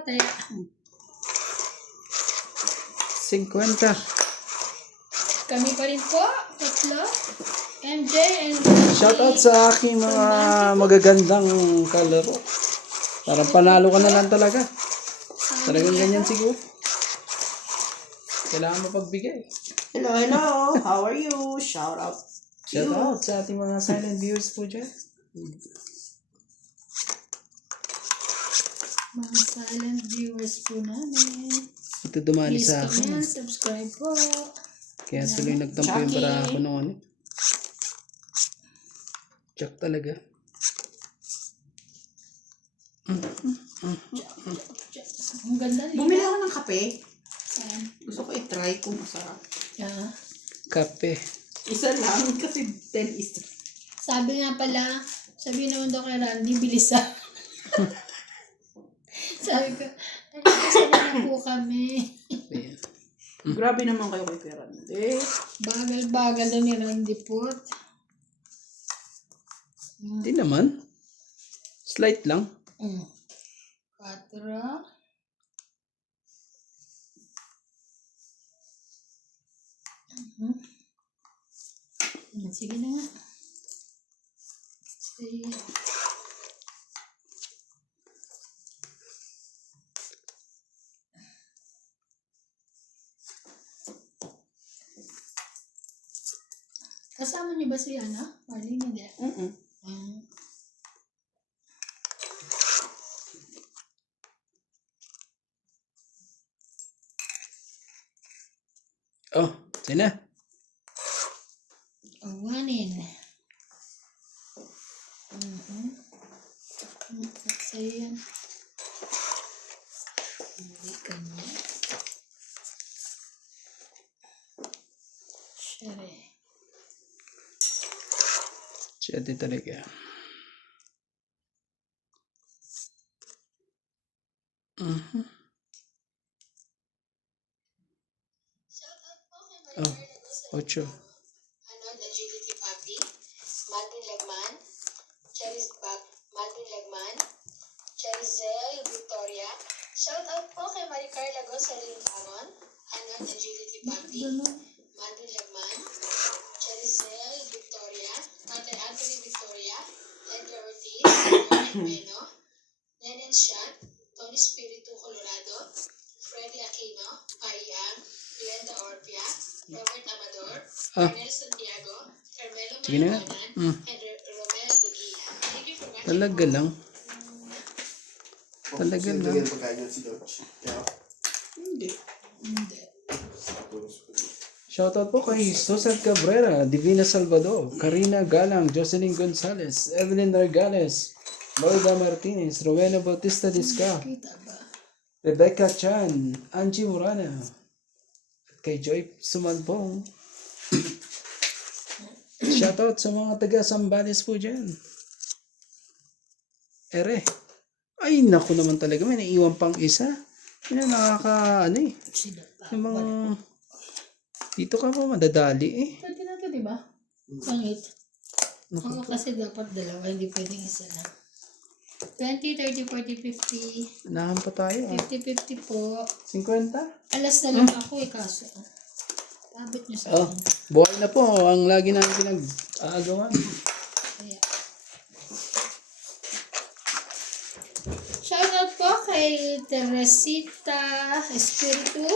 Taya. 50. Kami pa rin po. Tatlo. MJ and Shoutout sa aking mga magagandang kalaro. Parang panalo ka na lang talaga. Talagang ganyan siguro. Kailangan mapagbigay. Hello, hello. How are you? Shout out. Shoutout sa ating mga silent viewers po dyan. mga silent viewers po namin. Ito dumani Please sa akin. comment, subscribe po. Kaya tuloy nagtampo yung para ako noon. Check talaga. Ang ganda nila. Bumili ako ng kape. Ayan. Gusto ko i-try kung masarap. Yeah. Kape. Isa lang kasi 10 is. Sabi nga pala, sabi naman daw kay Randy, bilisan. Sabi ko, nagkakasama na po kami. Ayan. Grabe naman kayo kay Kuya Randy. Bagal-bagal daw ni Randy po. Hindi naman. Slight lang. 4. Sige na nga. Sige. Kasama niyo ba si Marlene? Hindi. Oh, sina. Awanin. Sa'yo yan. Hindi kanya. Shere. Siyete talaga. Oh, 8. Agility Papi, Martin Lagman, Martin Lagman, Cherizel Victoria. Shout out po kay Maricar Lagos sa Linbangon, Agility Papi, Martin Lagman, Cherizel Victoria, Tatay Anthony Victoria, Edgar Ortiz, Edgar Meno, Nenen Shot, Tony Spiritu Colorado, Freddy Aquino, Mariang, Glenda Orpia, Robert Amador, Arnel Santiago, Carmelo Sige na. Malconan, and Romel Duguia. Thank you for watching. Talaga lang. Talaga lang. Bigyan pagkain si Dodge. Kaya, Hindi. Shoutout po kay Susan Cabrera, Divina Salvador, Karina Galang, Jocelyn Gonzalez, Evelyn Nargales, Loida Martinez, Rowena Bautista Disca, Kita ba? Rebecca Chan, Angie Morana, at kay Joy Sumalbong. Shoutout sa mga taga Sambales po dyan. Ere. Ay, naku naman talaga. May naiwan pang isa. Yun ang Sino pa? yung mga... Dito ka pa madadali eh. Pwede na ito, di ba? Pangit. Oo, kasi dapat dalawa, hindi pwedeng isa lang. 20, 30, 40, 50. Unahan pa tayo ah. 50, 50 po. 50? Alas na lang ako kaso. Tabit niyo sa Oh, akin. buhay na po. Ang lagi namin pinag-aagawan. Kaya. Shoutout po kay Teresita Espiritu,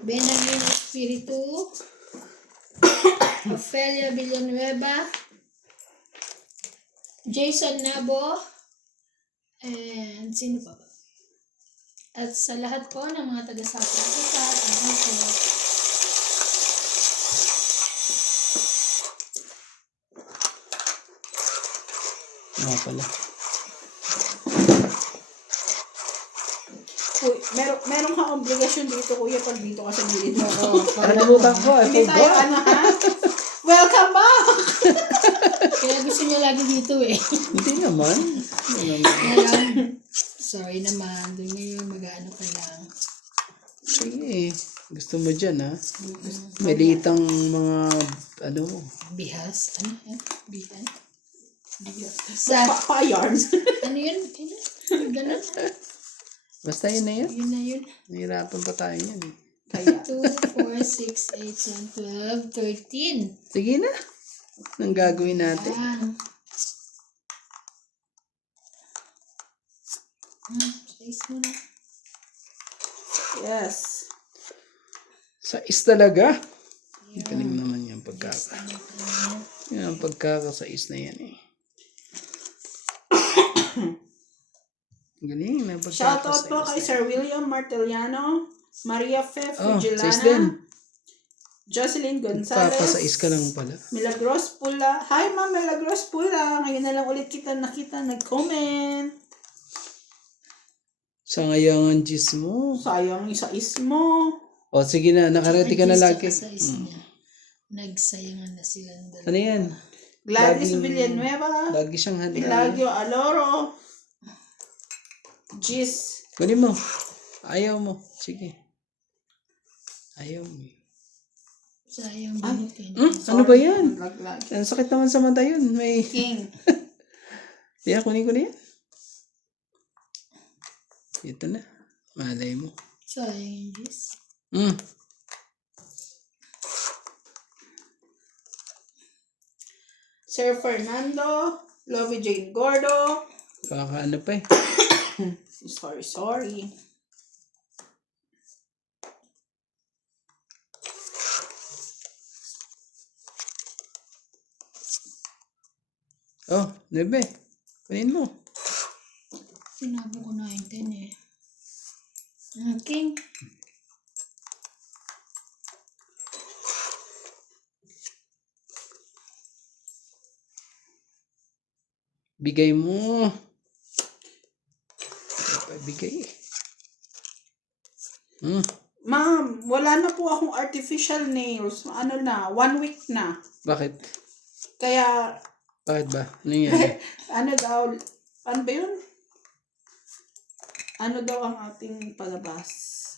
Benjamin Espiritu, Ofelia Villanueva, Jason Nabo, and sino pa ba? At sa lahat po ng mga taga-South Africa, Pala. Uy, meron kang obligasyon dito, kuya, pag dito ka sa gilid mo. Nakalimutan ko. I Hindi tayo, forgot. ha? Welcome back! kaya gusto niya lagi dito eh. Hindi naman. Sorry naman, doon ngayon mag-ano ka lang. Sige. Gusto mo dyan ha? May litang mga Bihas? Ano yan? Bihan? Bihas. Pa-yarns. Ano yun? Ganun. Basta yun na yun. Yun na yun. Nahirapan pa tayo yan. Eh. Kaya. 2, 4, 6, 8, 10, 12, 13. Sige na. Anong gagawin natin? Ah. Size mo na. Yes. Sa is talaga. Galing naman yung pagkaka. Ano pa yan? Yan ang pagkaka sa is na yan eh. Galing na pagkaka Shoutout sa po is kay na Sir William Martellano, Maria Fe Oh, Frigilana, size din. Jocelyn Papa sa is Gonzalez, ka lang pala. Milagros Pula. Hi Ma'am Milagros Pula. Ngayon na lang ulit kita nakita nag-comment. Sa ngayangan gis mo. Sayang isa is mo. O sige na, nakaredy ka na Ang lagi. gist sa size niya. Nagsayangan na sila ng dalawa. Ano yan? Gladys Laging- Villanueva, Lagi siyang handa. Pilagio Aloro, Gis. Kunin mo. Ayaw mo. Sige. Ayaw mo. Sayang binutin. Ano ba yan? Laglag. Ang sakit naman sa mata yun. May... King. Yan, kunin ko na yan. Ito na. Malay mo. Sayang yung gist. Sir Fernando, Lovey Jane Gordo. Baka ano pa eh. Sorry. Oh, nebe. Kunin mo. Sinabi ko na yung 10 eh. King. Bigay mo. Bigay. Ma'am, wala na po akong artificial nails. Ano na, 1 week na. Bakit? Kaya, Bakit ba? Ano yan? ano daw, ano ba yun? Ano daw ang ating palabas?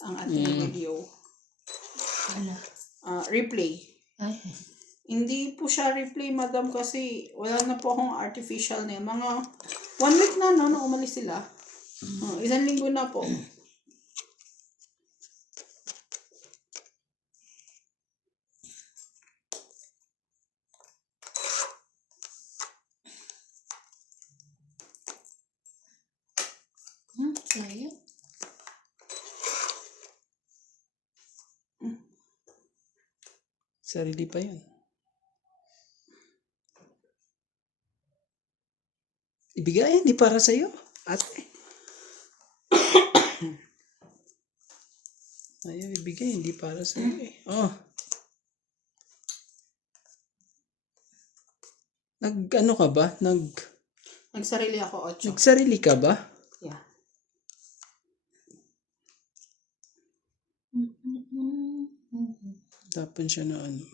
Ang ating video? Ano? Replay. Ay. Hindi po siya replay, madam, kasi wala na po akong artificial nail. Mga 1 week na, no, nung umalis sila. 1 linggo na po. Sayang. Sarili pa yun. Ibigay, hindi para sa'yo. Ate. Ayaw ibigay, hindi para sa'yo eh. Oh. Ano ka ba? Nagsarili ako, 8. Nagsarili ka ba? Yeah. Tapon siya na ano.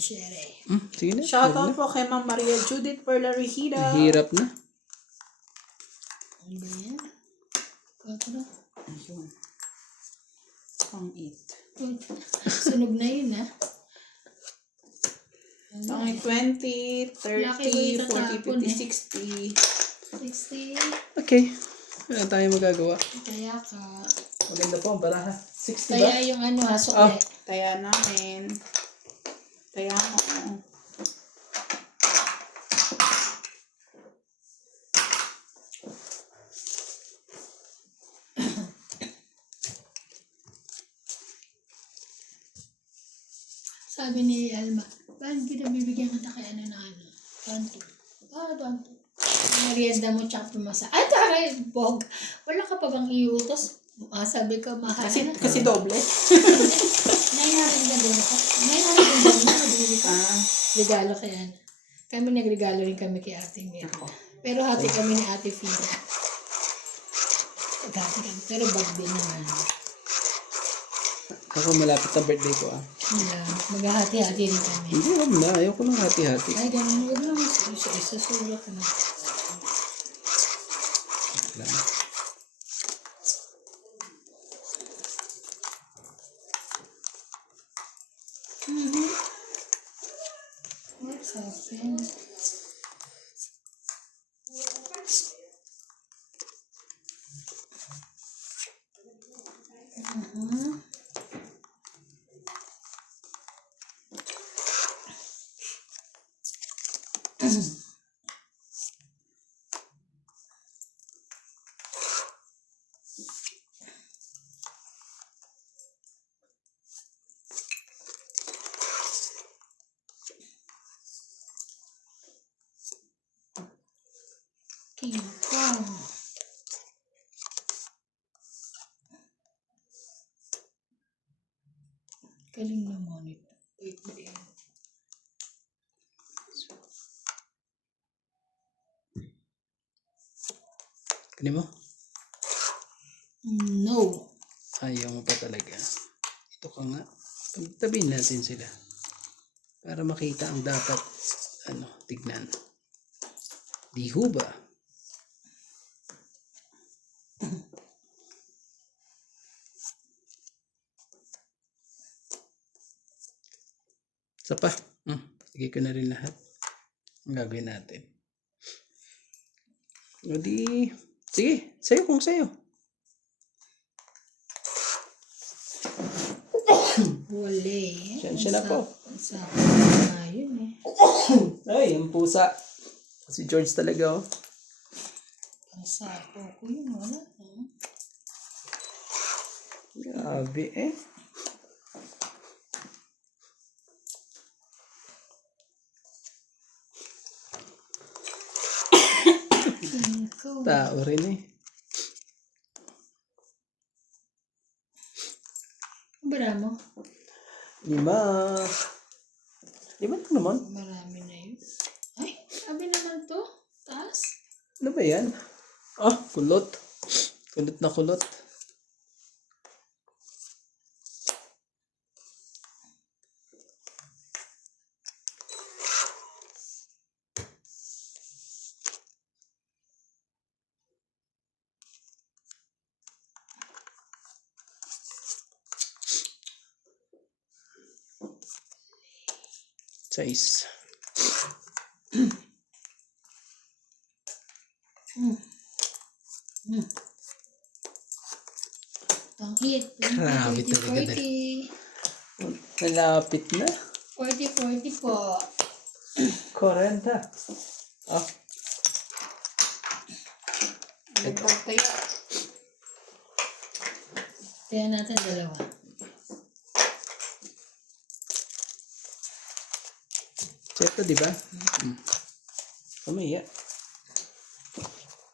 Shere. Sige na. Shoutout po kay Ma'am Maria Judith Perla Regida. Hirap na. Ano ba yan? 4. Ayun. Pang 8. Sunog na yun ha. Pang 20, 30, Laki ko 40, itatapon 50, 60. 60. Okay. Wala tayong magagawa. Kaya ka. Maganda po ang baraha. 60 ba? Kaya yung ano ha, sukle. Taya namin. Taya mo. Sabi ni Alma, bakit pinabibigyan ka na kay ano na ano? Tanto. Tanto. Merienda mo tsaka pumasa. Ay, taray, bog. Wala ka pa bang iutos? Sabi ko, mahal na. Kasi doble. 900 na doon ako. 900 na doon ako. Binili ko. Regalo kay ano. Kami nagregalo rin kami kay Ate Mir. Pero hati kami ni Ate Fina. Hati kami. Pero bag din naman. Ako malapit na birthday ko ah. Maghahati-hati rin kami. Hindi, wag na. Ayoko ng hati-hati. Ay, ganun. Huwag naman isa-isa. Sura ka na. Lang. What's happened? Mhm. King Kong. Galing naman ito. Wait, wait. Kunin mo? No. Ayaw mo pa talaga. Ito ka nga. Pagtabihin natin sila. Para makita ang dapat, tignan. Di ho ba? Isa pa. Sige ko na rin lahat. Ang gagawin natin. O di... Sige, sayo kung sayo. Wali. Siya na po. Sa na yun eh. Ay, ang pusa. Si George talaga, oh. Ang sapo ko yun, wala. Grabe, eh. King Kong. Tao rin, eh. Bara mo? 5. 5 na naman. Marami na yun. Ay, sabi naman to. Taas. Ano ba yan? Kulot. Kulot na kulot. Size. Tangkit. Grabe talaga 40. Nalapit na. 40 po. 40. Nagpagtaya. Kaya natin dalawa. Cheto, di ba? Kamaya.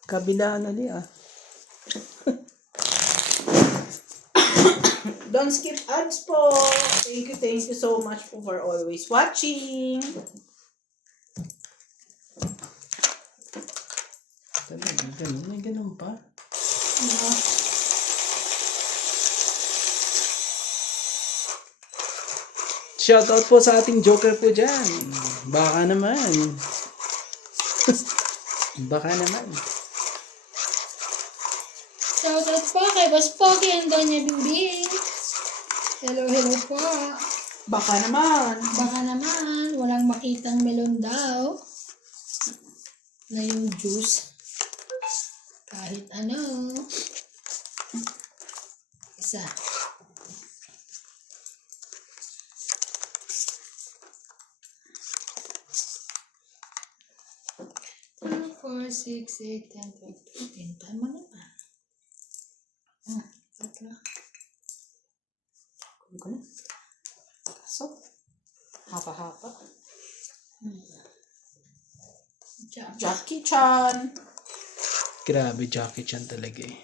Kabila na niya. Don't skip ads po. Thank you so much po for always watching. Talaga, ganun. May ganun pa. Shoutout po sa ating Joker po dyan. Baka naman. Baka naman. Shoutout po kay Boss Pogi and Doña Bimbing. Hello po. Baka naman. Baka naman, walang makitang melon daw. Na yung juice. Kahit ano. Isa. 4, 6, 8, 10, 12, 13. Tama naman. Tatlo. Kunin ko na. Kaso, hapa-hapa. Jackie Chan. Grabe, Jackie Chan talaga eh.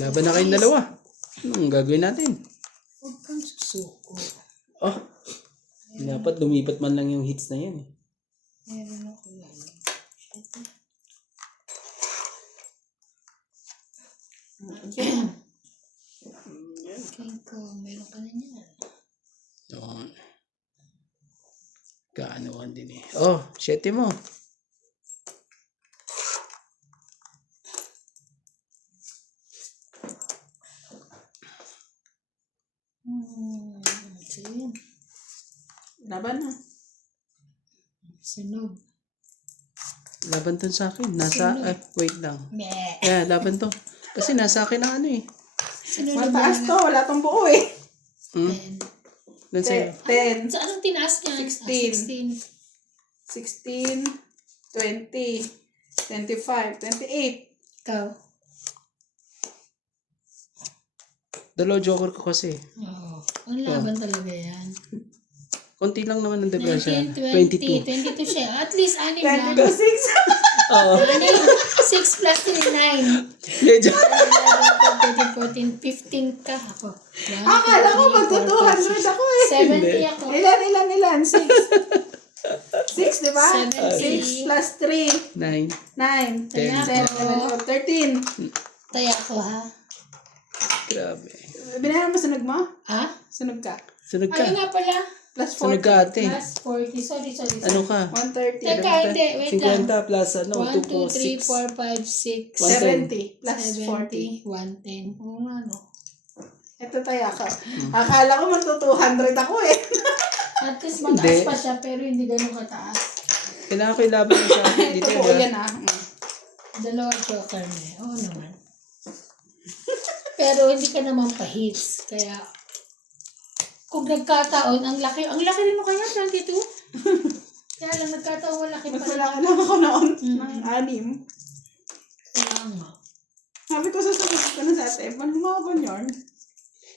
Laban na kayong dalawa. Anong gagawin natin? Huwag kang susuko. Dapat lumipat man lang yung hits na yan eh. Meron ako yan. King Kong, meron ka na yan. Doon. Kaanuhan din eh. 7 mo. Sige. Laban na. Sunog. Laban to sa akin. Wait lang. Meh. Yeah, laban to. Kasi nasa akin ang ano eh. Sinunod Mataas to, wala tong buo eh. Hmm? Doon sa'yo. 10, So, anong tinaas niya? 16. 16, 20, 25, 28. Ikaw. Dalawa joker ko kasi. Oo. Ang laban talaga yan. Konti lang naman ang depression. 19, 22. 22 siya. At least, 6 lang. 22, 6. Oo. 6 plus 3, 9. Medyo. 13, 14, 15 ka ako. Akala ko magto 200 ako eh. 70 ako. Ilan? 6. 6, di ba? 70. 6 plus 3, 9. 9, 10. 13. Taya ko, ha? Grabe. Binayaran mo sunog mo? Ha? Sunog ka. Sunog ka. Ay, nga pala. Plus Sunog 40. ka ate. Plus 40. Sorry. Ano ka? 130. Teka, hindi. Wait lang. 50 plus ano? 1, 2, 2, 3, 4, 4, 5, 6, 70 plus 70, 40. 110. Oo nga, no? Ito tayo ka. Akala ko magto 200 ako eh. At least mataas pa siya, pero hindi ganun kataas. Kailangan ko ilaban mo sa akin. Ito Dito po ba? yan ah. Dalawang joker na eh. Oo naman. Pero hindi ka naman pa-hits. Kaya, kung nagkataon, ang laki rin mo kaya, 22? Kaya lang nagkataon, malaki pa Mas rin. malaki lang ako noon ng 6. Kaya nga. Sabi ko sasagot ko na sa ate, paano mga ba yun?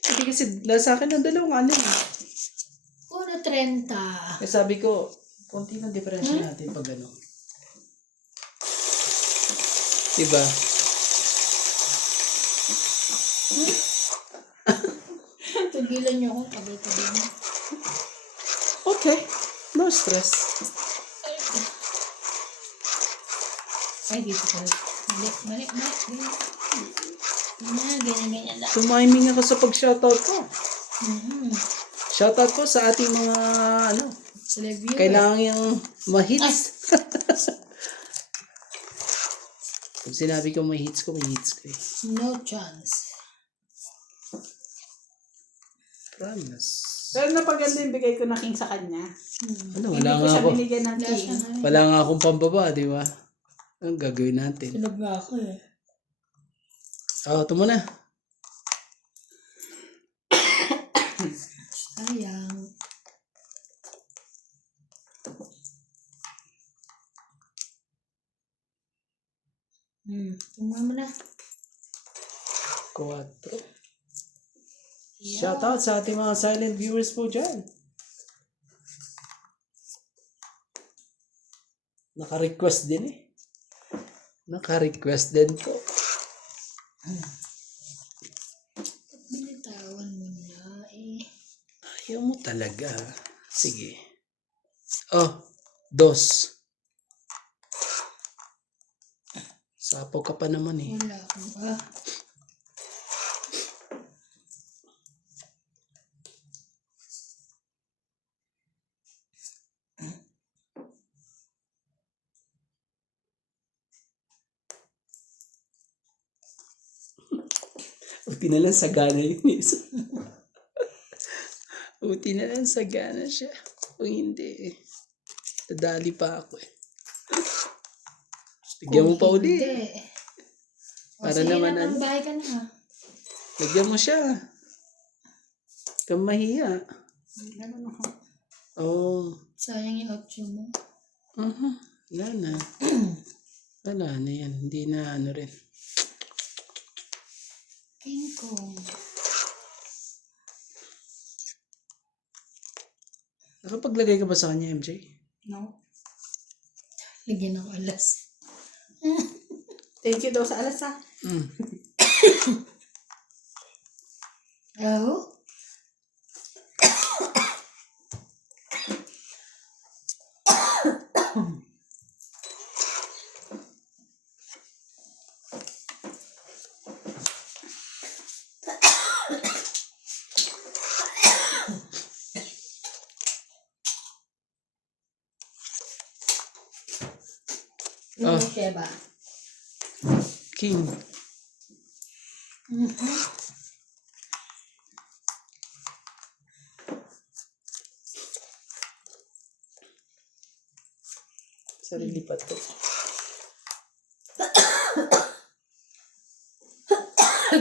Hindi kasi sa akin ang dalawang ano eh. Una, 30. Eh sabi ko, konti ng depression natin pag ano. Diba? Tugilan niyo ako, tabi-tabi mo. Okay. No stress. Ay, dito ka. Mali. Ganyan lang. Tumiming ako sa pag-shoutout ko. Mm-hmm. Shoutout ko sa ating mga ano, Celeb viewers. kailangan yung ma-hits. Pag sinabi ko may hits ko eh. No chance. Promise. Pero napaganda yung bigay ko na king sa kanya. Ano, Hindi wala ko nga siya ako. binigyan ng Wala siya king. nga. Wala nga akong pambaba, di ba? Ang gagawin natin? Sunog nga ako eh. Ito mo na. Sayang. Tumama mo na. 4. Shoutout sa ating mga silent viewers po dyan. Naka-request din eh. Naka-request din to. Binitawan mo na eh. Ayaw mo talaga. Sige. 2. Sapaw ka pa naman eh. Wala akong Buti na lang sagana yung isa. Buti na lang sagana siya. Kung hindi dadali pa ako eh. Bigyan mo pa uli. Hindi. Para Sige naman na, bahay ka na. Bigyan mo siya. Kang mahiya. Oh. Sayang yung 8 mo. Wala na. Wala na yan. Hindi na ano rin. King Kong. Nakapaglagay ka ba sa kanya, MJ? No. Ligyan ako alas. Thank you daw sa alas ha. Oh? Ano siya ba? King. Sarili pa to.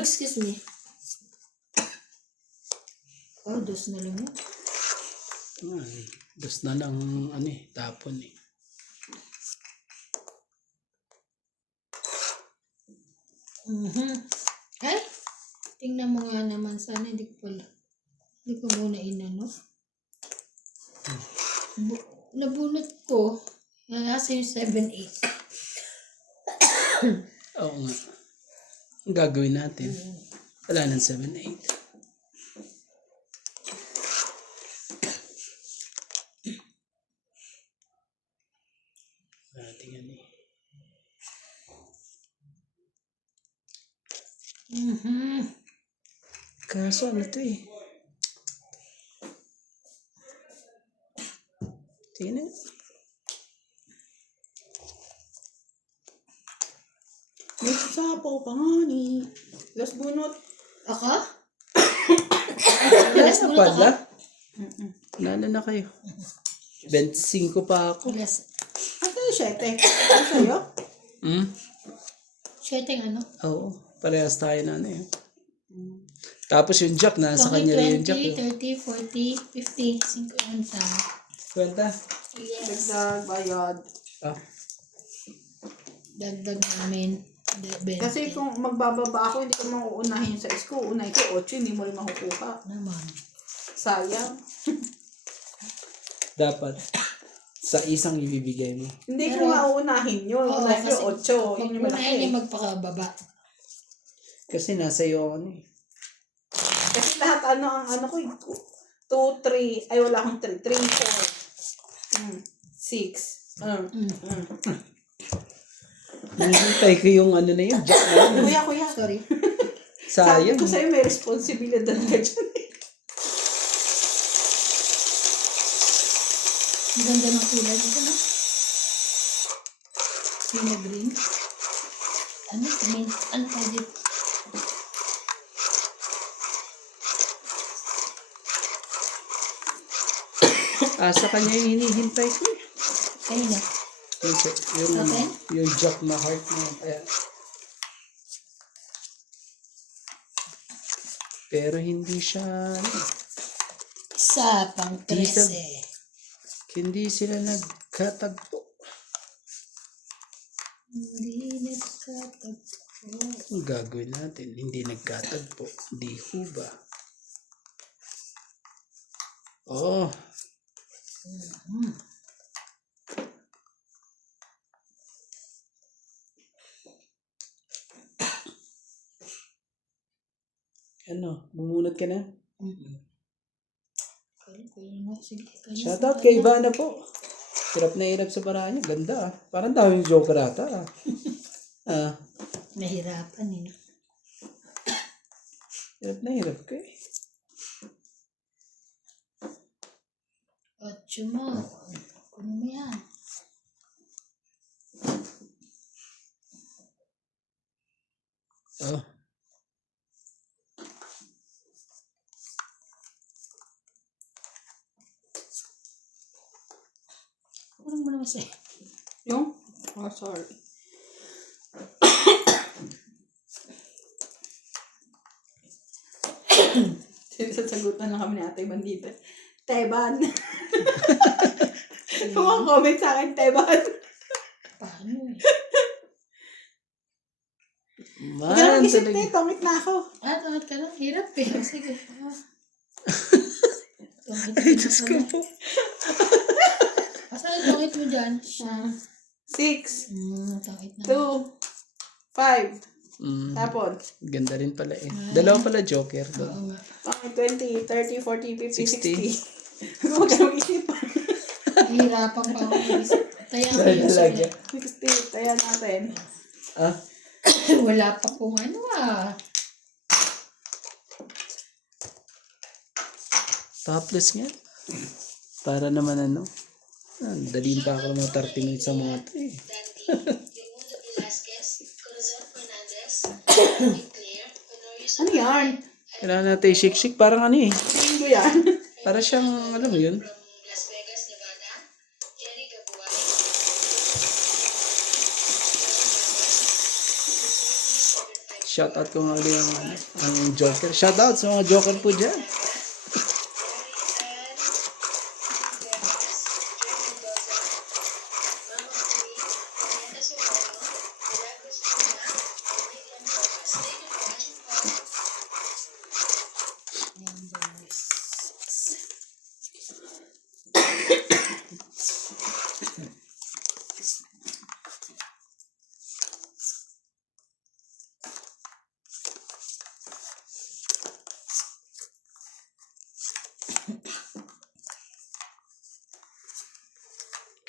Excuse me. Oh, dos na lang yun. Ay, dos na lang, tapon eh. Ay, tingnan mo nga naman. Sana hindi ko muna inano. Nabunot ko. Nasa yung 7-8. Oo nga. Ang gagawin natin? Wala nang 7-8. Tingnan eh. Kaso ano to eh. Tingnan. May sapaw pa nga ni. Las bunot. Ako? Alas na bunot pala. Nala na kayo. 25 pa ako. Alas. Ito yung 7. Ano sa'yo? Siyeteng ano? Oo. Parehas tayo na ano eh. Tapos yung jack, nasa kanya rin yung jack. 20, 30, 40, 50, 50. Kwenta? Yes. Dagdag, bayad. Ah. Dagdag namin. 20. Kasi kung magbababa ako, hindi ko mauunahin sa isko. Unahin ko 8, hindi mo rin makukuha. Naman. Sayang. Dapat. Sa isang ibibigay mo. Hindi ko nga uunahin yun. Oo, Unahin kasi ko 8. Yun yung Unahin malaki. yung magpakababa. Kasi nasa iyo ako eh. Kasi lahat ang ko, 2, 3, ay wala akong 3, 4, 6. Nahihintay ko yung ano na yun, jack na yun. Kuya. Sorry. Sabi Sayang. ko sa'yo, may responsibilidad ka dyan. Ang ganda ng kulay nito, no? Sina green. Ano pa dito? Sa kanya yung hinihintay ko eh. Ayun na. Yung jack na heart na yun. Kaya. Pero hindi siya, Isa pang 13. hindi sila nagkatagpo. Hindi nagkatagpo. Ang gagawin natin, hindi nagkatagpo. Di ho ba? Oh. Ano, bumunot ka na? Sige. Shoutout kay Ivana po. Hirap na hirap sa paraan niya. Ganda ah. Parang daming joker ata ah. Nahirapan eh. Hirap na hirap ka eh. 8 mo. Kunin mo yan. Oh. Kunin mo naman sa'yo. Yung? Oh, sorry. Sasagutan lang kami ni Ate Bandita. Teban. Kung comment sa akin, Teban. Paano eh? Huwag ka lang isip talaga. na, tongit na ako. Tawad ka lang. Hirap eh. Sige. Ay, Diyos ko po. Asan ang tawid mo dyan? 6, Tawid na. 2, 5. Tapon. Ganda rin pala eh. Dalawa pala joker doon. Oo nga. Okay, 20, 30, 40, 50, 60. 60. Huwag ka lang isip. Hihirapan pa ako. Taya ko Dahil yung talaga. 60. Taya natin. Ah, Wala pa pong ano ah. topless nga. Para naman ano. Dalhin pa ako ng mga 30 minutes sa mga ito eh. Raimundo Velasquez, Corazon Fernandez, David Claire, Honorio Ano yan? Kailangan natin shake-shake. Parang ano eh. Tingin ko yan. Para siyang, alam mo yun. from Las Vegas, Nevada, Jerry Gabuay, Shoutout ko nga ulit ang Joker. Shoutout sa mga Joker po dyan.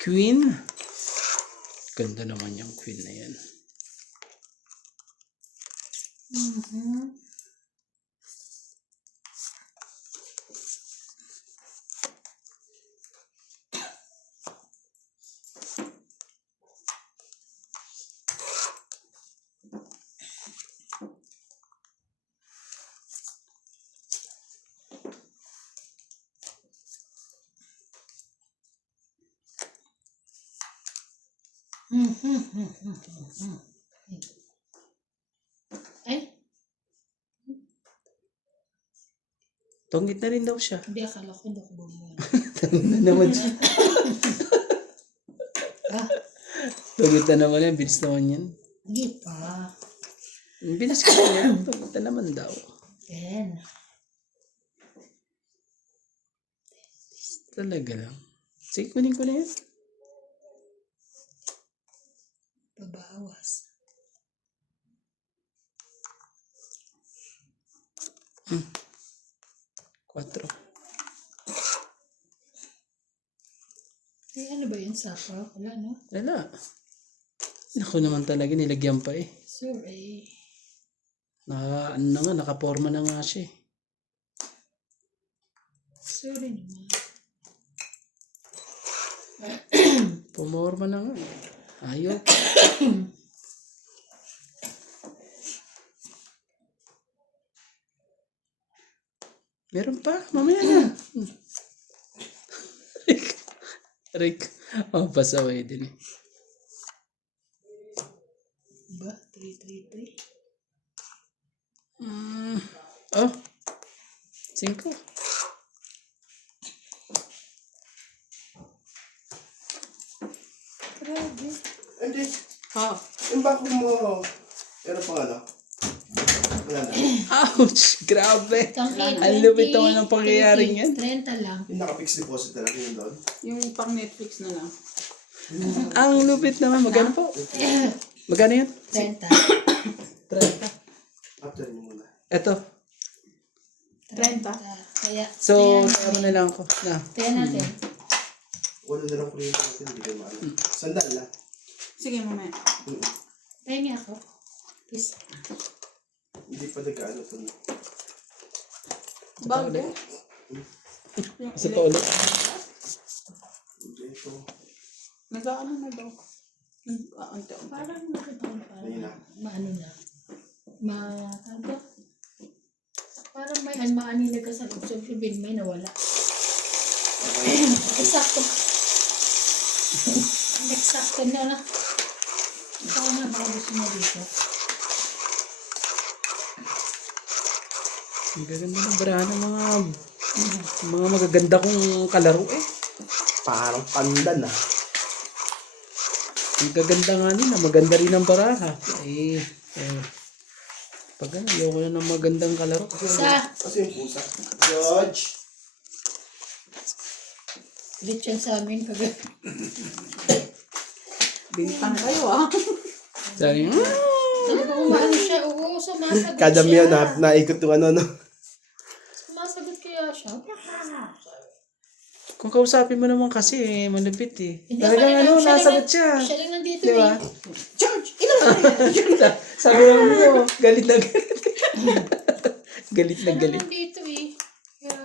Queen. Ganda naman yung queen na yan. Ay, Tunggit na rin daw siya. hindi, akala ko hindi ako bumuha. Na naman siya. Ah, Tunggit na naman yan. Bilis naman yan. hindi pa. Bilis ka yan. Tunggit na naman daw. 10. Talaga lang. Sige, kunin ko na yan. Babawas. Hmm. 4. Ay, ano ba yun? Sapa? Wala, no? Wala. Naku naman talaga. Nilagyan pa eh. Sure, eh. Ano na nga. Nakaporma na nga siya eh. Sorry naman. Pumorma na nga. Ayaw. Meron pa. Mamaya na. Rick. Oh, pasaway din eh. Ba? 333? Oh. 5. Grabe. Hindi. Ha? Yung bako mo, meron pang ano? Wala na. Ouch! Grabe! Tang Ang lupit naman ng pangyayaring yan. 30 lang. Yung naka-fixed deposit na lang yun doon. Yung pang Netflix na lang. Ang lupit naman. Magkano po? Magkano yun? 30. 30. After nyo muna. Eto. 30. Kaya, So, tama na lang ako. Na. kaya natin. Wala na lang kuryente natin, hindi kayo maano. Sandal lang. Sige, mamaya. Pahingi ako. Please. Hindi pa nag-ano to. Bago. Yung Isa pa ulit. Hindi ito. Nag-ano na daw. Nag-aante. Parang nakita ko Ayun na. parang maano na. Ano? Parang may maanilag ka sa loob. So, sabihin may nawala. Eksakto. Eksakto na na. Ikaw nga baka gusto mo dito. Ang gaganda ng barahan ng mga magaganda kong kalaro eh. Parang pandan ah. Ang gaganda nga nila. Maganda rin ang baraha. Pag ano, ayoko na ng magandang kalaro. Kasi yung pusa. George! Ulit yan sa amin. Bintang kayo ah. Sabi, Talagang umaano siya. Oo, sumasagot Kada siya. meal naikot yung ano, no? Sumasagot kaya siya. kung kausapin mo naman kasi eh, malupit eh. Hindi, Talagang kanina, ano, siya lang nasagot na- siya. Siya lang nandito Di ba? eh. George, ilan na Sabi naman mo, galit na galit. Galit na Siya lang galit. nandito eh. Kaya,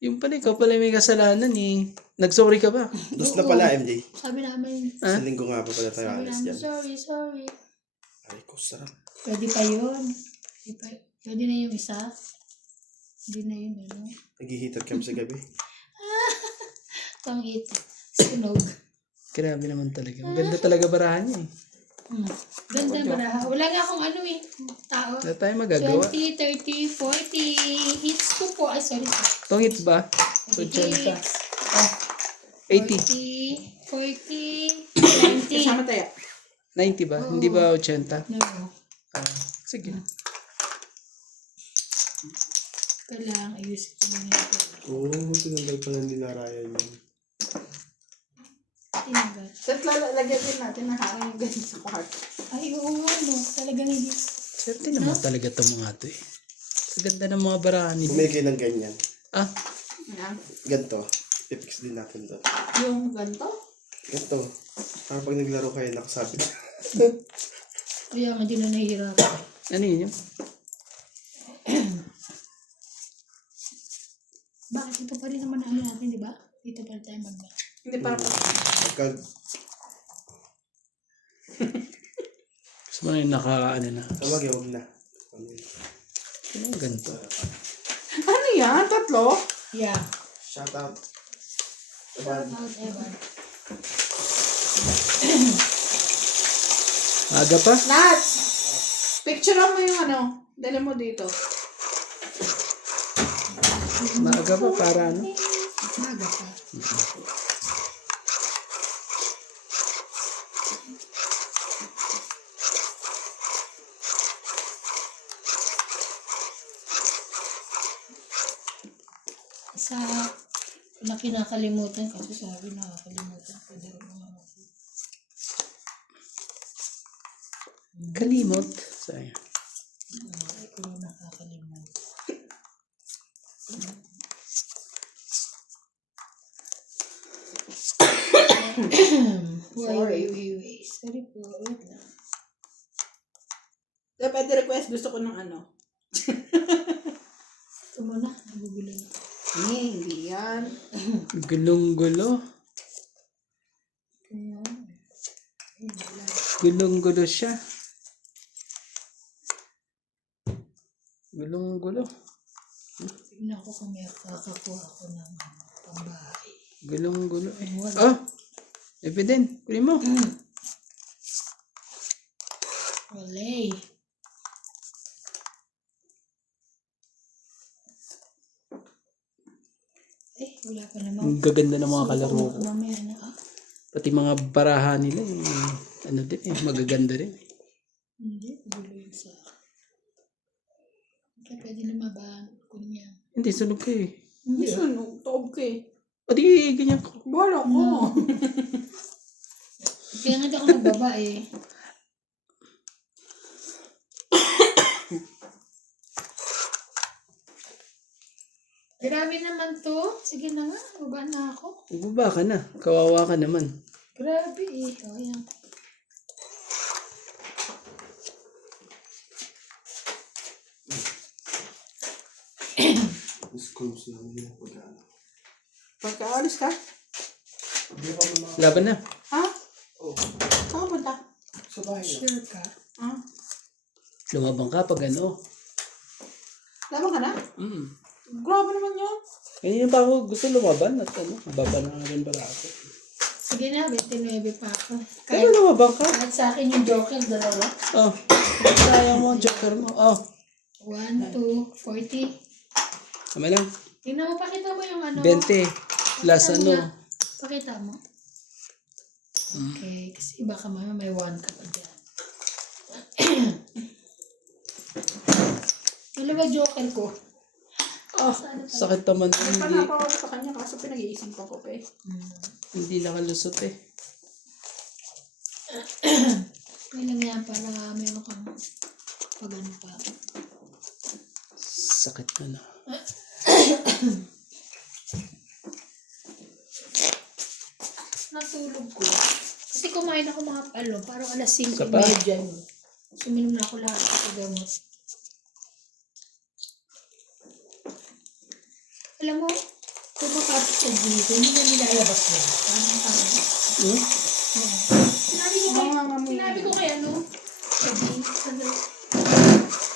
Yung pala, ikaw pala may kasalanan eh. Nag-sorry ka ba? Dos na pala, MJ. sabi namin, Ha? Sa linggo nga pa pala tayo sabi alis namin, dyan. sorry. Ay, ko sarap. Pwede pa yun. Pwede na yung isa. Hindi na yun, ano. Nag-heater kami sa gabi. Pang ito. Sunog. Grabe naman talaga. Maganda talaga barahan niya eh. Ganda baraha. Wala nga akong ano eh. Tao. Wala tayong magagawa. 20, 30, 40. Hits ko po. Ay, sorry. Itong hits ba? 80. 40, 40, 90. Kasama tayo. 90 ba? Hindi ba 80? No. Sige. Kailangan ayusin ko lang yan. Oo, tinanggal pa lang nila Ryan yun. Tinagal. At lalagyan din natin na harang yung ganyan sa part. Ay, oo nga, no. Talagang hindi. Swerte naman talaga itong mga to eh. Sa ganda ng mga barahan nila. Bumigay ng ganyan. Ah, Yan. Ganto. I-fix din natin doon. Yung ganito. Ganto. Para pag naglaro kayo, nakasabit. Kaya nga, di na nahihirapan. ano yun yun? Bakit ito pa rin naman na ano natin, di ba? Dito pa rin tayo mag-back. Hindi para Pagka Gusto mo na yung naka, ano na. tawag, huwag na. Ano yung ganito? Ano yan? Tatlo? Yeah. Shout out. Shout out, Evan. Aga pa? Nats! Picturean mo yung ano. Dali mo dito. Maaga pa para ano? Maga pa. Sa na kinakalimutan kasi sabi nakakalimutan ko daw mga Kalimot. Sayang. ay ko na nakakalimutan. Wait. Sorry po. Wait lang. Pwede request. Gusto ko ng ano. Ito muna. Nagugulo na. Hindi yan. Gulong-gulo. Kaya, Gulong-gulo siya. Gulong-gulo. tignan ko kung may kakakuha ko ng pambahay. Gulong-gulo eh. Oh! Evident. Kunin mo. Olay. Wala pa naman. Ang gaganda ng mga kalaro ko. Mamaya na Pati mga barahan nila eh. Ano din eh. Magaganda rin eh. Hindi, gulo yun sa akin. Kaya pwede lumaban ko niya. Hindi, sunog ka eh. Hindi sunog. Taob ka eh. O di, ganyan ko. Bala ko. Kaya nga di ako nagbaba eh. Grabe naman to. Sige na nga, baba na ako. Baba ka na. Kawawa ka naman. Grabe eh. O, yan. Scrubs namin yung pagkano. Pagkaalis ka? Hindi pa mo Laban na. Ha? Oh, Saan punta? sa bahay na. Sure ka? Ha? Lumabang ka pag ano. Laban ka na? Grabe naman yun. Ganyan pa ako gusto lumaban at ano. Baba na rin pala ako. Sige na, 29 pa ako. Kaya lumabang ka. Kahit sa akin yung joker, dalawa. Oh. Sayang mo ang joker mo. Oh. 1, 2, 40. Tama lang. Tingnan mo, pakita mo yung ano. 20. Plus Pakita mo ano. nga. Pakita mo. Okay, kasi baka mamaya may 1 ka pa dyan. Dalawa joker ko. Ah, sakit naman. Hindi, Panapawa ko sa kanya kaso pinag-iisipan ko pa eh. hindi nakalusot eh. May lang yan para meron kang pag-ano pa. Sakit na na. Natulog ko. Kasi kumain ako mga parang alas 5 Isa pa? dyan. Suminom na ako lahat sa gamot. Alam mo, kumapasok sa dito, hindi na nilalabas yan. Parang. Hmm? Sinabi ko kay ano, sabi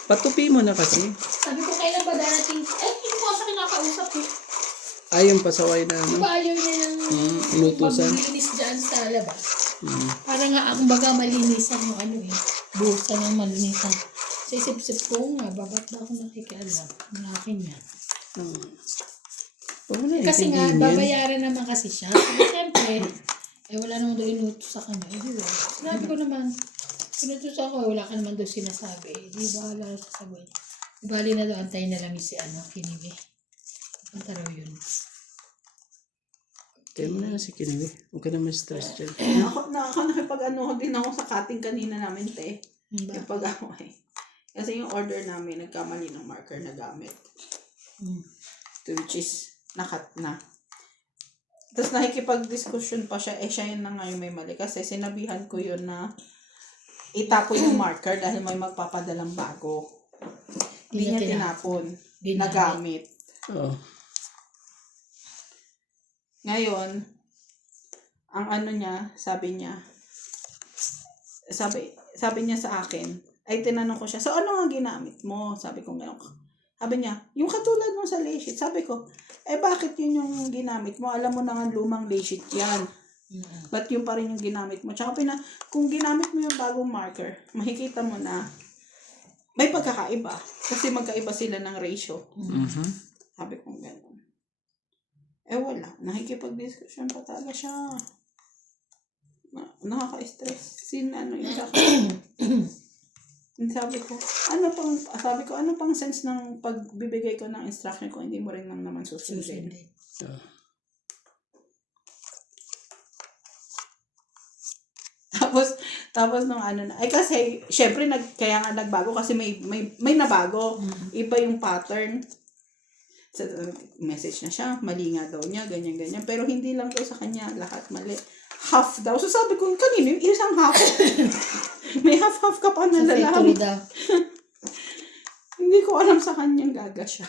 Patupi mo na kasi. ko kailan ba darating, hindi ko sa kinakausap eh. Ay, yung pasaway na Di ano. ba ayaw niya ng Inutusan. maglinis dyan sa labas? Para nga ang baga malinisan yung ano eh. Buhusan ng malinisan. Sa isip-isip ko nga, babat na ako nakikialam. Malaki niya. Huwag mo na Kasi nga, intindihin yan. babayaran naman kasi siya. Pero siyempre, wala naman daw inutos sa kanya. Di ba? Sinabi ko naman, inutos ako, wala ka naman daw sinasabi. Di ba, wala na sasabihin. Di bali na daw, antayin na lang si Kinibi. Punta raw yun. Kaya mo na si Kinibi. Huwag ka naman stress dyan. Nakipag-ano din ako sa cutting kanina namin, te. Diba? Yung pag-away. Kasi yung order namin, nagkamali ng marker na gamit. Which is, nakat na. Tapos nakikipag-discussion pa siya, siya yun na nga yung may mali. Kasi sinabihan ko yun na itapon yung marker dahil may magpapadalang bago. Hindi niya tinapon. Nagamit. Oo. Ngayon, ang ano niya, sabi niya sa akin, ay tinanong ko siya, so ano ang ginamit mo? Sabi ko ngayon. Sabi niya, yung katulad mo sa lay sheet. Sabi ko, bakit yun yung ginamit mo? Alam mo na nga lumang lay sheet yan. Ba't yun pa rin yung ginamit mo? Tsaka kung ginamit mo yung bagong marker, makikita mo na may pagkakaiba. Kasi magkaiba sila ng ratio. Sabi ko gano'n. Wala. Nakikipag-discussion pa talaga siya. Nakaka-stress. Ano yun sa akin. Sabi ko, ano pang sense ng pagbibigay ko ng instruction kung hindi mo rin lang naman susundin. Tapos nung ano na, kasi, syempre, kaya nga nagbago kasi may nabago. Iba yung pattern. So, message na siya, mali nga daw niya, ganyan-ganyan. Pero hindi lang daw sa kanya, lahat mali. Half daw. So sabi ko, kanino yung isang half? May half-half ka pa na lalaki. Hindi ko alam sa kanyang gaga siya.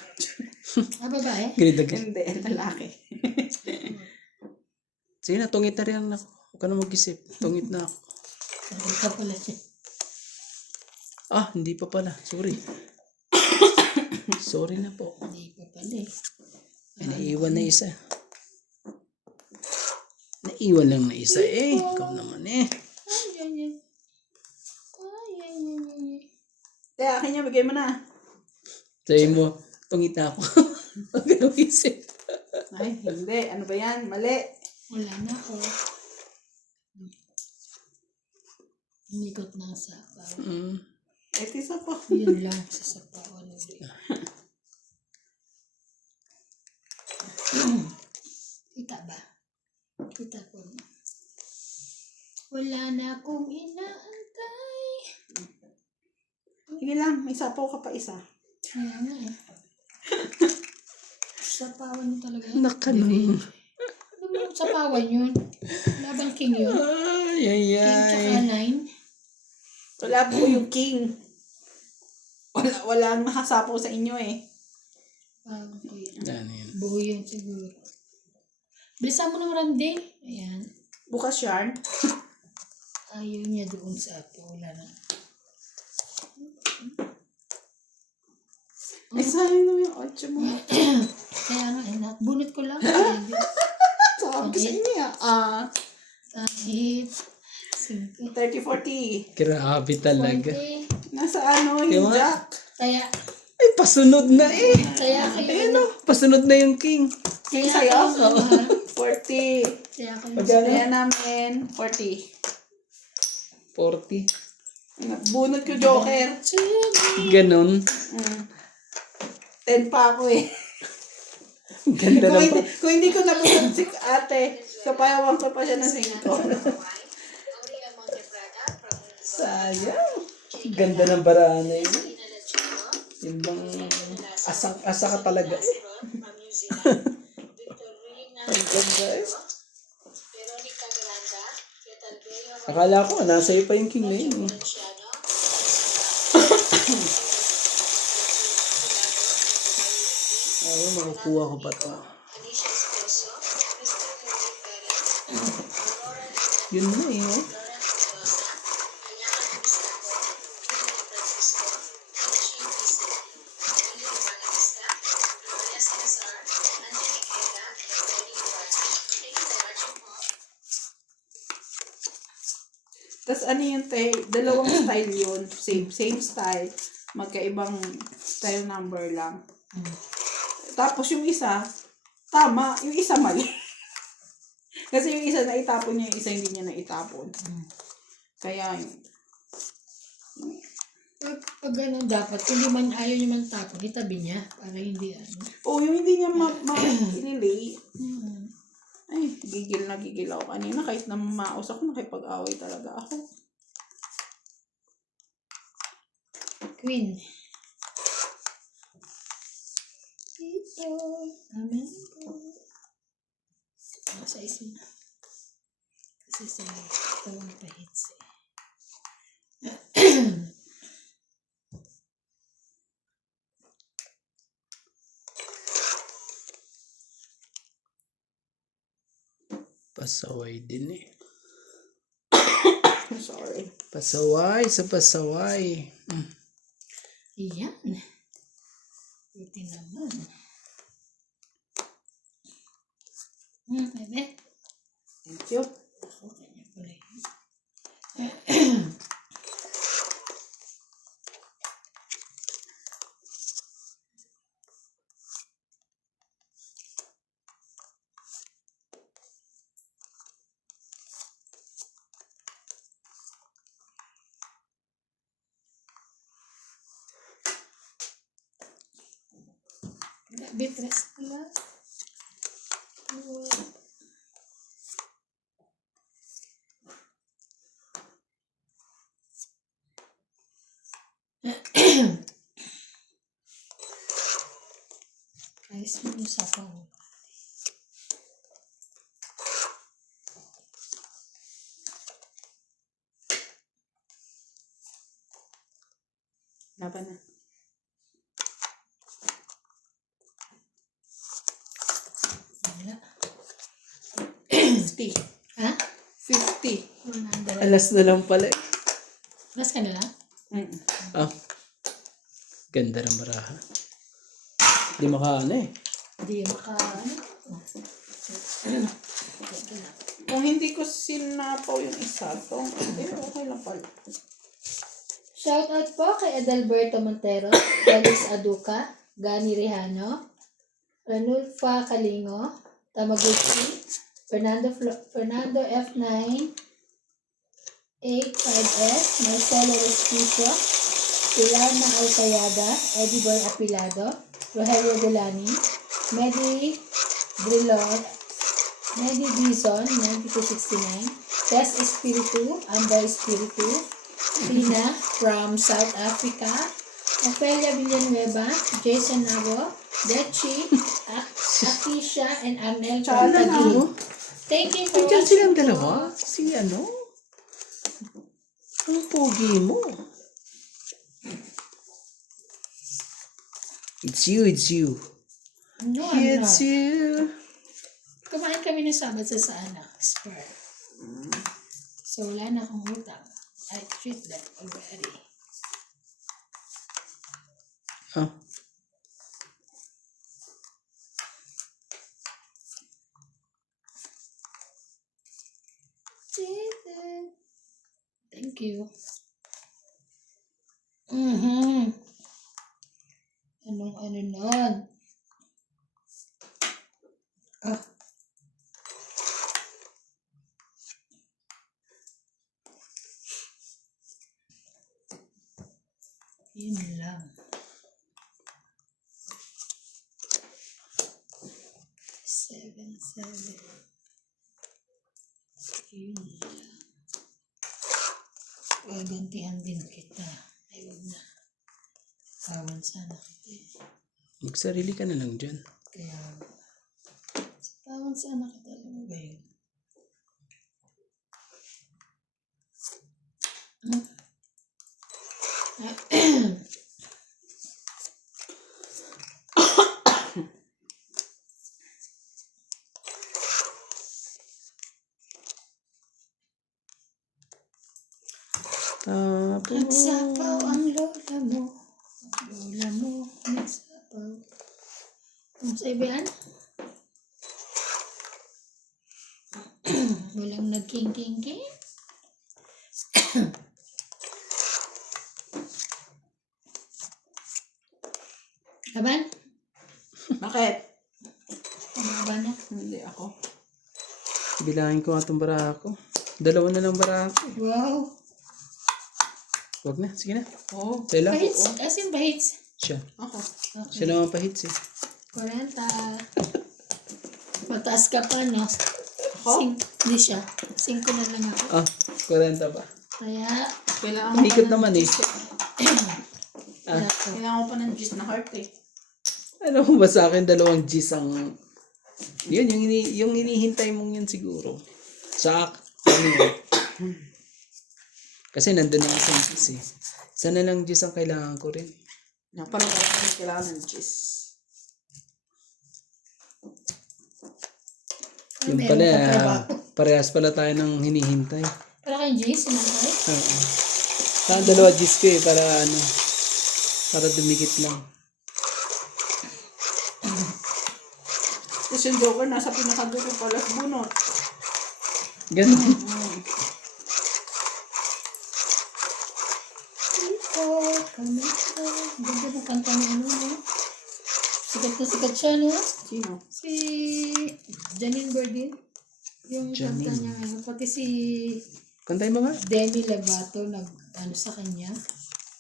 Babae? Hindi, lalaki. Sige na, tungit na rin ako. Huwag ka na mag-isip. Tungit na ako. Hindi ka pala siya. Hindi pa pala. Sorry. Sorry na po. Hindi pa pala eh. May naiwan na isa. Naiwan lang na isa eh. Ikaw naman eh. Ay. Kaya akin niya, bigay mo na. Sabi mo, tungit na ako. Huwag ka na mag-isip. Ay, hindi. Ano ba yan? Mali. Wala na ako. Umikot na sa sapaw. Isa po. Yun lang sa sapawan ulit. Kita ba? Kita ko na. Wala na akong inaantay. Sige lang, may sapaw ka pa isa. Kaya nga eh. Sapawan yun talaga. Nakanang. Ano mo sapawan yun? Labang king yun. Ay. King tsaka 9. Wala po yung king. Wala ang nakasapaw sa inyo eh. Parang ko yun. Yan yan. Buho yun siguro. Bilisan mo ng rande. Ayan. Bukas yarn. Ayaw niya doon sa apo. Wala na. Sayang naman yung 8 mo. Kaya nga, bunot ko lang. Sabi ko sa inyo Kahit 30-40. Grabe talaga. 40. Nasa yung Yung mga- jack. Kaya, Ay, pasunod na eh. kaya kayo. Ayun o, pasunod na yung king. King sa'yo? Oo. 40. Kaya kayo. Kaya namin 40. 40. Bunot ko joker. Ganon. 10 pa ako eh. Ganda ng Kung hindi ko nabunot si ate, kapayawan ko pa siya ng 5. Aurea Monteprada from sayang. Ganda ng barana yun. Yung bang asa ka talaga eh. from New Zealand. Victorina Ang ganda eh. Veronica Miranda, Yetalbeo Akala ko, nasa iyo pa yung king na yun eh. Valenciano, Ay, makukuha ko pa to. Alicia Esposo, Crystal Henry Perez, Aurora Yun na eh. Oh. Laura Mendoza, Ayangan Bisaco, William Francisco, Angie Bisi, Willie Evangelista, Gloria Salazar, Angelique Eda, and Tony Ibarra. Thank you for watching po. Tapos ano yung dalawang style yun. Same style. Magkaibang style number lang. Tapos yung isa, tama. Yung isa mali. Kasi yung isa naitapon niya, yung isa hindi niya naitapon. Kaya Pag ganun dapat, kung di man ayaw niya man tapon, itabi niya para hindi ano. yung hindi niya ililay. Hmm. Ay, gigil ako kanina. Kahit na maos ako, nakipag-away talaga ako. Queen. Ito. Amen po. Sa isa na. Kasi sa ito ang pahits eh. Pasaway din eh. Sorry. Pasaway sa pasaway. Iyan. Buti naman. Bebe. Thank you. Ako, kanya pala yun. Grabe, tres pala. Ayos mo yung sapaw. Laban na. Wala. 50. Ha? 50. 100. Alas na lang pala eh. Mas ka na lang? Ah. Ganda ng baraha. Di makaano eh. Hindi maka, ano? Kung hindi ko sinapaw yung isa, okay lang pala. Shoutout po kay Adalberto Montero, Galis Aduca, Gani Rihano, Ranulfa Kalingo, Tamaguchi, Fernando F9, 85S, Marcelo Respicio, Pilar na Alcayada, Eddie Boy Apilado, Rogelio Delani, Medi Brilor, Medi Dizon, 9269, Tess Espiritu, Anday Espiritu, Tina from South Africa, Ophelia Villanueva, Jason Nago, Dechi, Akisha, and Arnel from Tsaka Taguig. Thank you for Diyan watching silang po. dalawa. Si ano? Ang pogi mo. It's you, it's you. No, I'm not. It's you. Kumain kami ng Sabad sa Spur. So, wala na akong utang. I treat them already. Ah. Thank you. Anong ano nun? Ah. Yun lang. Seven. Yun lang. Gagantihan din kita. Ay, huwag na. Kawan sana kita eh. Magsarili ka na lang dyan. Kaya, kawan sana kita. Alam mo ba yun? Tapos. Nagsapaw ang lola mo. Lola mo, nagsapaw. Sa iba yan? Walang nagking-king-king? Laban? Bakit? Laban na. Hindi ako. Bilangin ko nga itong baraha ko. 2 na lang baraha ko. Wow. Wag na, sige na. Oo. Sila. Bahits. As in bahits. Siya. Ako. Okay. Siya naman pahits eh. 40. Mataas ka pa, no? Ako? Hindi siya. 5 na lang ako. Ah, 40 ba? Kaya, Kailangan ko Mahigit pa ng naman eh. juice Kailangan ko pa ng juice na heart eh. Alam mo ba sa akin 2 G's ang... Yun, yung hinihintay mong yun siguro. Sa akin. Kasi nandun ang isang G's eh. Isa na lang G's ang kailangan ko rin. Napanood ako kailangan ng juice. Yung meron pala, pa trabaho. parehas pala tayo ng hinihintay. Para kayong Jace, sinanay. Oo. Saan 2 G's ko eh, para dumikit lang. Tapos yung joker nasa pinakadulo pala sa bunot. Ganun. Ganda ng kanta ng ano, no? Sikat na sikat siya, no? Sino? Si Janine Bardin. Yung kanta Janine. niya, ano, pati si Kantay mo nga. Demi Lovato ano sa kanya.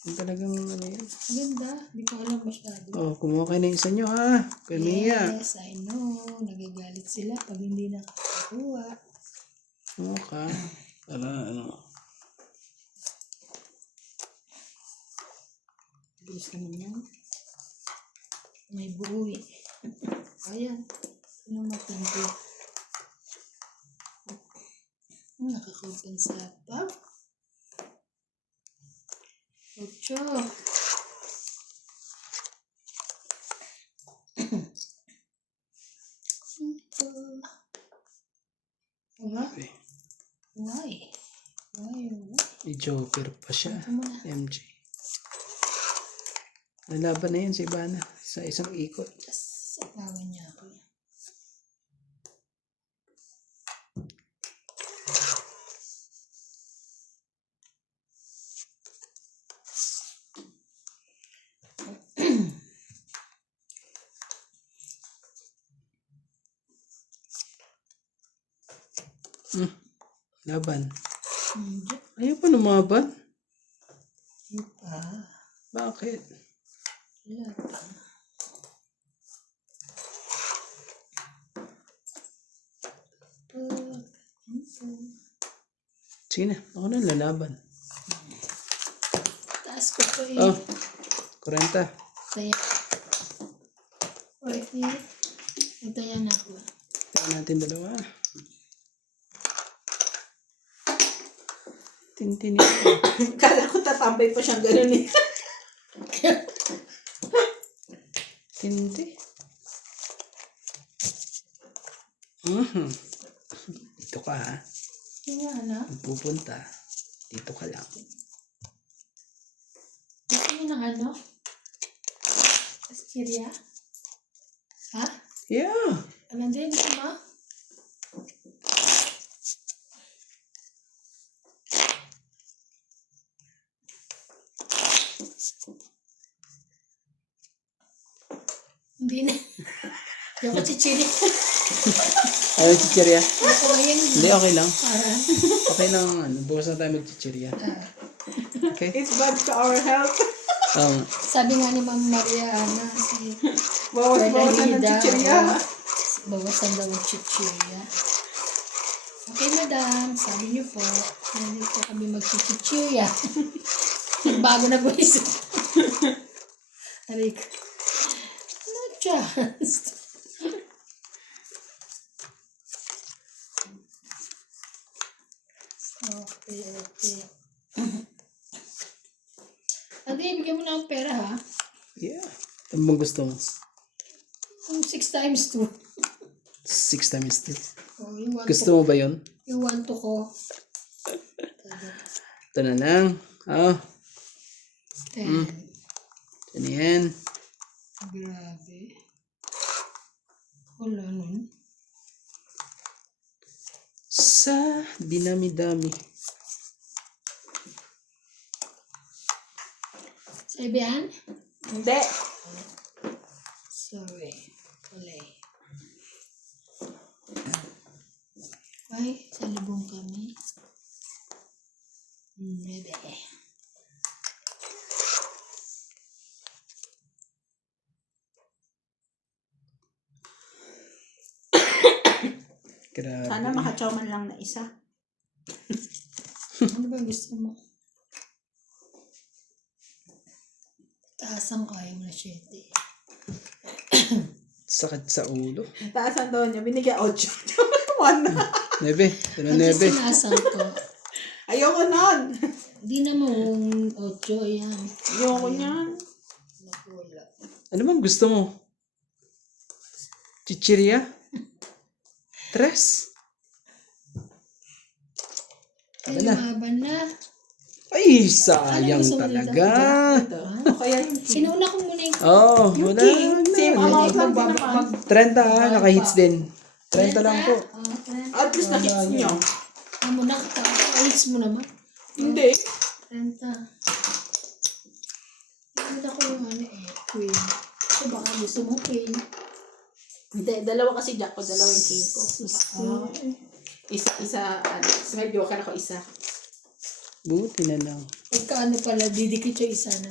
Yung talagang ano yun. Maganda, hindi ko alam masyado. Oh, kumuha kayo ng isa nyo ha. Kay Mia. Yes, I know. Nagagalit sila pag hindi nakakakuha. Oo ka. Para ano. Bilis naman yan. May buwi. Ayan. Ano matindi? Nakakompensa pa. 8. Diba? Okay. Why? Why? May Joker pa siya. Ito muna. MJ. Nalaban na yun si Ivana sa isang ikot. Just sapawan niya ako. Laban. Hindi. Ayaw pa lumaban. Hindi pa. Bakit? Wala pa. Sige na. Ako na lalaban. Taas ko to eh. Oh. 40. Kaya. Wait eh. Ito yan ako. Tingnan natin 2. Tintin ito. Kala ko tatambay pa siyang ganun eh. Hindi. Dito ka ha. Yung ano? Pupunta. Dito ka lang. Gusto mo ng ano? Askiria? Ha? Yeah. Ano din? Gusto mo? Hindi na. Yung ko chichiri. Ayaw chichirya? Ako ngayon. Hindi, okay lang. Para. Okay lang. Ano, bukas na tayo magchichirya. Okay? It's bad to our health. Sabi nga ni Ma'am Maria, si Bawas-bawasan ng chichirya. bawasan daw ang chichirya. Okay, madam. Sabi niyo po, hindi po kami magchichirya. Bago na po isip. Aray ko. No chance. Okay. Ate, bigyan mo na akong pera ha. Yeah. Ano bang gusto mo? Yung 6 times 2. 6 times 2. Oh, yung 1 Gusto mo ba yun? Yung 1 to ko. Ito na lang. Oh, 10. ito na yan. Grabe. Wala nun. Sa dinami-dami. 7? Hindi. Sorry. Kulay. Ay, sa libong kami. 9. Grabe. Sana makachaw man lang na isa. Ano ba gusto mo? Taas ang kaya mo na 7. Sakit sa ulo. Taasan daw niya. Binigyan 8. 1 na. 9. Pero Pag 9. sinasang ko, Ayoko nun. di naman 8 yan. Ayoko niyan. Nakula. Ano bang gusto mo? Chichirya? 3? Ay, lumaban na. Ay, sayang gusto mo talaga. Ito. Ano kaya yung king? Sinuna ko muna yung Oh, Yung wala king. na. Same amount lang din naman. 30 naka-hits din. 30 lang po. At least na-hits nyo. Amo na kita. Alis mo naman. Hindi. 30. Hindi ko yung queen. So baka gusto mo queen. Hindi. Dalawa kasi jack ko. Dalawa yung king ko. Isa, may joker ako isa. Buti na lang. Pagkaano pala, didikit yung isa na.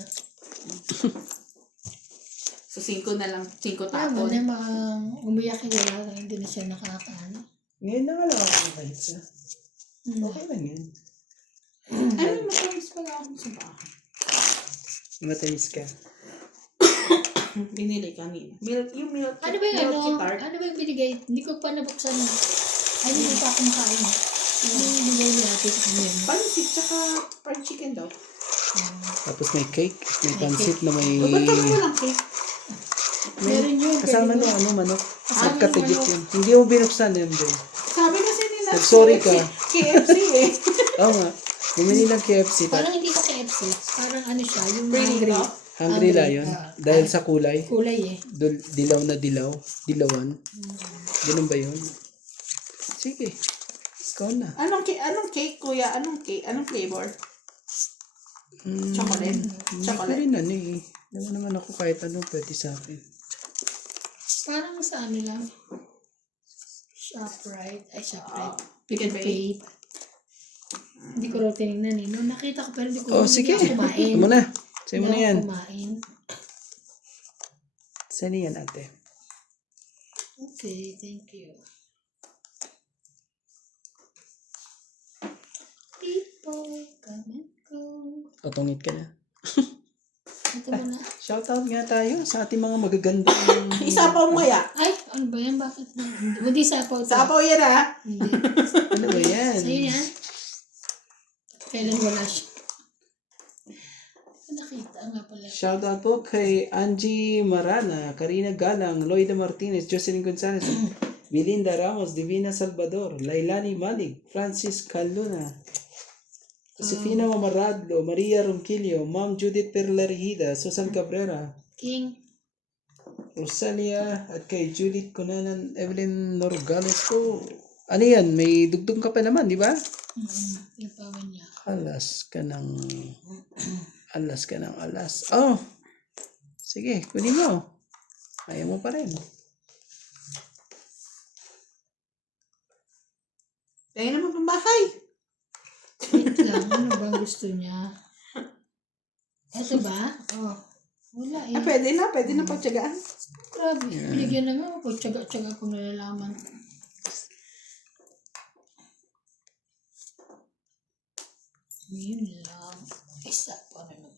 So, 5 na lang. 5 Tama tapon. na umiyak yung wala. Hindi na siya nakakaano. Ngayon na nga lang ako nakahits ha. Okay lang yan. Ay, matamis pala ako sa bahay. Matamis ka. Binili kanina. Yung milk. Ano ba yung milky tart. ano ba yung binigay? Hindi ko pa nabuksan na. Ay, hindi pa ako makain. Ano yung binigay natin? Ano yun? Pansit, tsaka fried chicken daw. Tapos may cake. May pansit na may... O, ba't naman walang cake? Meron yun. Kasama pwede nung mo. manok. Ah, Nagkatigit yung yun. Hindi mo binuksan yun, Jay. Sabi kasi nila. Sorry ka. KFC eh. Oo nga. Bumili ng KFC. Parang hindi ko KFC. Parang ano siya, yung Prito? hungry. Hungry Lion. Dahil sa kulay. Kulay eh. Dilaw na dilaw. Dilawan. Ganun ba yun? Sige. Ikaw na. Anong cake, kuya? Anong cake? Anong flavor? Chocolate? Hindi ko Chocolate? rin ano eh. Naman ako kahit ano pwede sa akin. Parang sa ano lang. ShopRite. Ay, ShopRite. Pick and pay? Hindi ko raw tinignan eh. Nung nakita ko pero hindi ko Oh, hindi sige. ako kumain. Ito mo na. Sa'yo mo Hindi na ako yan. kumain. Saan yan ate? Okay, thank you. People come and go. Patungit ka na. Ito mo na. Shoutout nga tayo sa ating mga magagandang... Isapaw mo kaya? Ay, ano ba yan? Bakit na? Hindi sapaw to. Sapaw yan ah. Hindi. Ano ba yan? Sa'yo yan? Kailan wala siya? Nakita nga pala. Shoutout po kay Angie Marana, Karina Galang, Loida Martinez, Jocelyn Gonzalez, Belinda Ramos, Divina Salvador, Lailani Malig, Francis Caluna, Josefina Mamaradlo, Maria Ronquillo, Ma'am Judith Perlarihida, Susan Cabrera, King. Rosalia, at kay Judith Cunanan, Evelyn Norgales po. Ano yan? May dugtong ka pa naman, di ba? Yung pawan niya. Alas ka ng... alas ka ng alas. Oh! Sige, kunin mo. Ayaw mo pa rin. Tayo naman pang bahay. Wait lang. Ano bang gusto niya? Ito ba? Oh. Wala eh. Pwede na pagtsagaan. Grabe. Binigyan na nga ako. Tsaga-tsaga kung nalalaman. Yun lang. Isa pa na naman.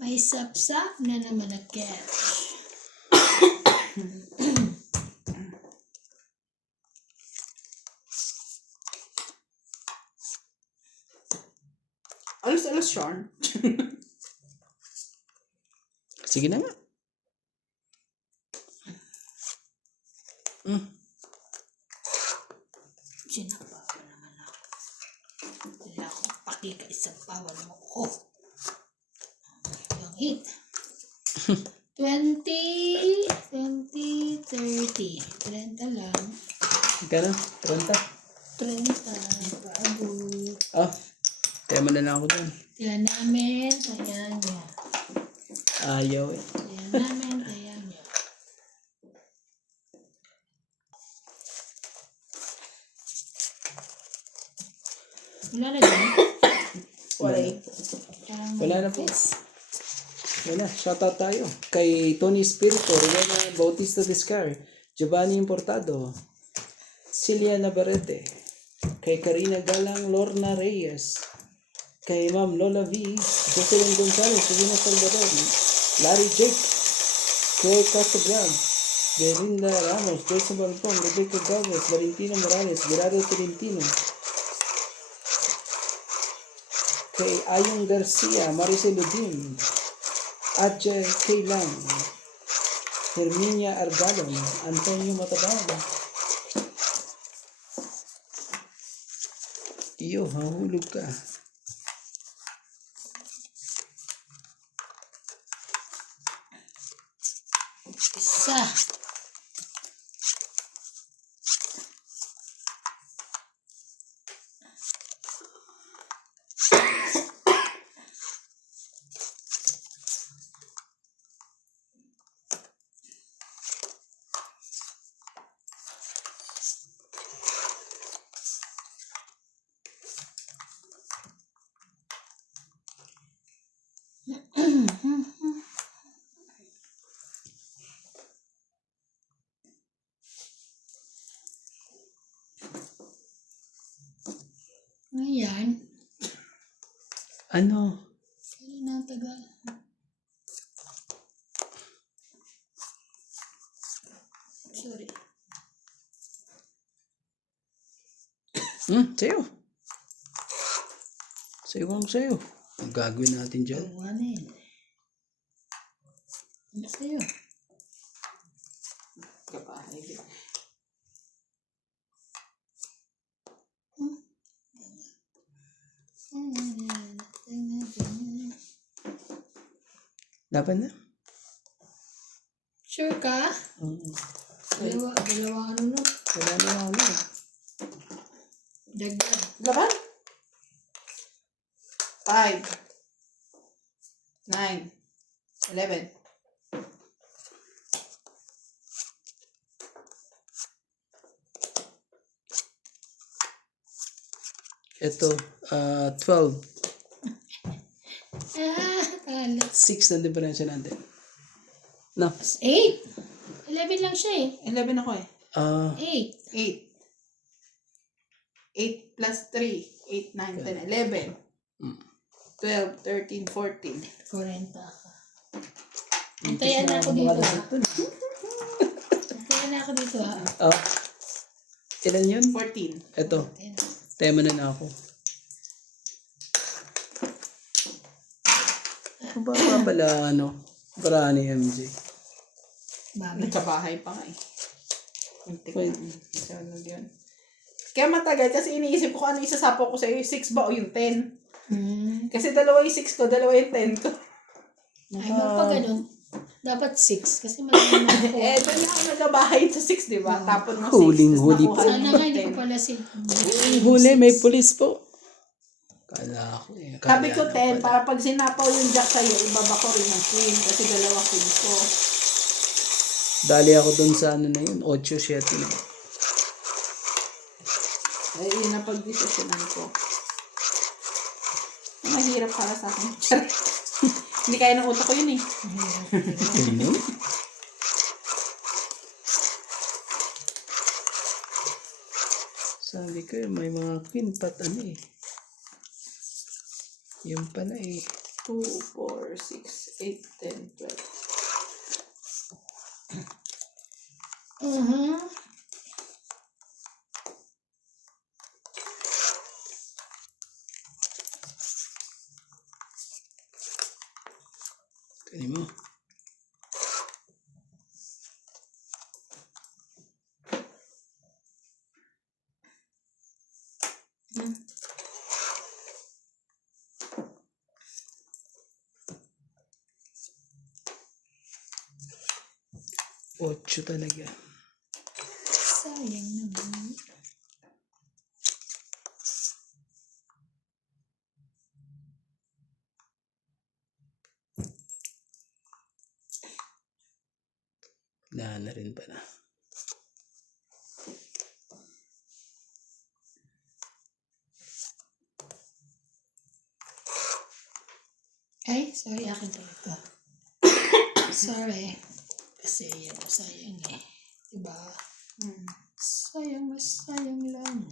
May sapsap na naman na catch. Alas, Sean. Sige na nga. Sinapawan naman ako. Wala akong pakika isang pawan mo ko. Yung hit. 20, 30. 30 lang. Magkano? 30? 30. Bago. Oh, Tema na lang ako dun. Kaya namin, kaya niya. Ayaw eh. Kaya namin, kaya niya. Wala na dyan. Wala. Parang Wala na po. manifest. Wala, shoutout tayo. Kay Tony Spirito, Rowena Bautista Discar, Giovanni Importado, Celia Navarrete, kay Karina Galang, Lorna Reyes, kay Ma'am Lola V, Jocelyn Gonzalez, Divina Salvador, Larry Jake, kay Casagrad, Belinda Ramos, Jason Balpong, Rebecca Galvez, Valentino Morales, Gerardo Tolentino, kay Ayong Garcia, Maricel Udin, Adje Kailan, Herminia Argalon, Antonio Matabang. Iyo, hahulog ka. Isa. Ngayon, Ano? sino na ang tagal? Sorry. Sa'yo. Sa'yo kung sa'yo. Ang gagawin natin dyan. Tawanin. Ano sa'yo? Laban na. Sure ka? Dalawa ano no? Wala na ako. Dagdag. Laban? 5, 9, 11. Ito, 12. Talo. 6 na diferensya natin. No. 8. 11 lang siya eh. 11 ako eh. 8. 8 plus 3, 8, 9, 10, 11. 12, 13, 14. 40 ka. Antayan na ako dito ha. Antayan na ako dito ha. Oh. Ilan yun? 14. Ito. Tema na ako. Ano ba pala, para ni MJ? Bakit? Nagkabahay pa nga eh. Muntik na. So, ano yun. Kaya matagal kasi iniisip ko ano isasapo ko sa iyo, 6 ba o yung 10? Kasi dalawa yung 6 ko, dalawa yung 10 ko. Ay, magpa ganun. Dapat 6 kasi marami na ako. Doon na ako nagkabahay sa 6, di ba? Tapon mo 6. Huling-huli pa. Sana nga hindi ko pala si... Huli, may pulis po. Kala ko eh. Sabi ko 10, para pag sinapaw yung jack sa'yo, ibaba ko rin ng queen kasi dalawa queen ko. Dali ako dun sa na yun, 8-7 na. Ay, yun na pag-desisyonan ko. Mahirap para sa akin. Hindi kaya ng utak ko yun eh. Sabi ko may mga queen pat eh. Yun pala eh. 2, 4, 6, 8, 10, 12. Kani mo. Ocho talaga. Sayang naman. Wala na rin pala. Ay, sorry, akin talaga. Sorry. Kasi yan, sayang eh. Diba? Sayang, mas sayang lang.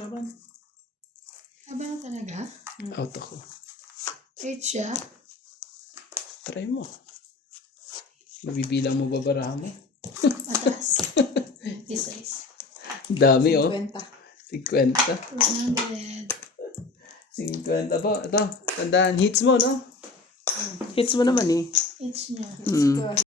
Laban. Haba na talaga? Out ako. 8 siya? Try mo. Mabibilang mo ba baraha mo? Patas? 26. Dami, oh. 50. 50. 100. 50 po. Ito, tandaan. Hits mo, no? Hits mo naman, eh. It's niya. Hmm.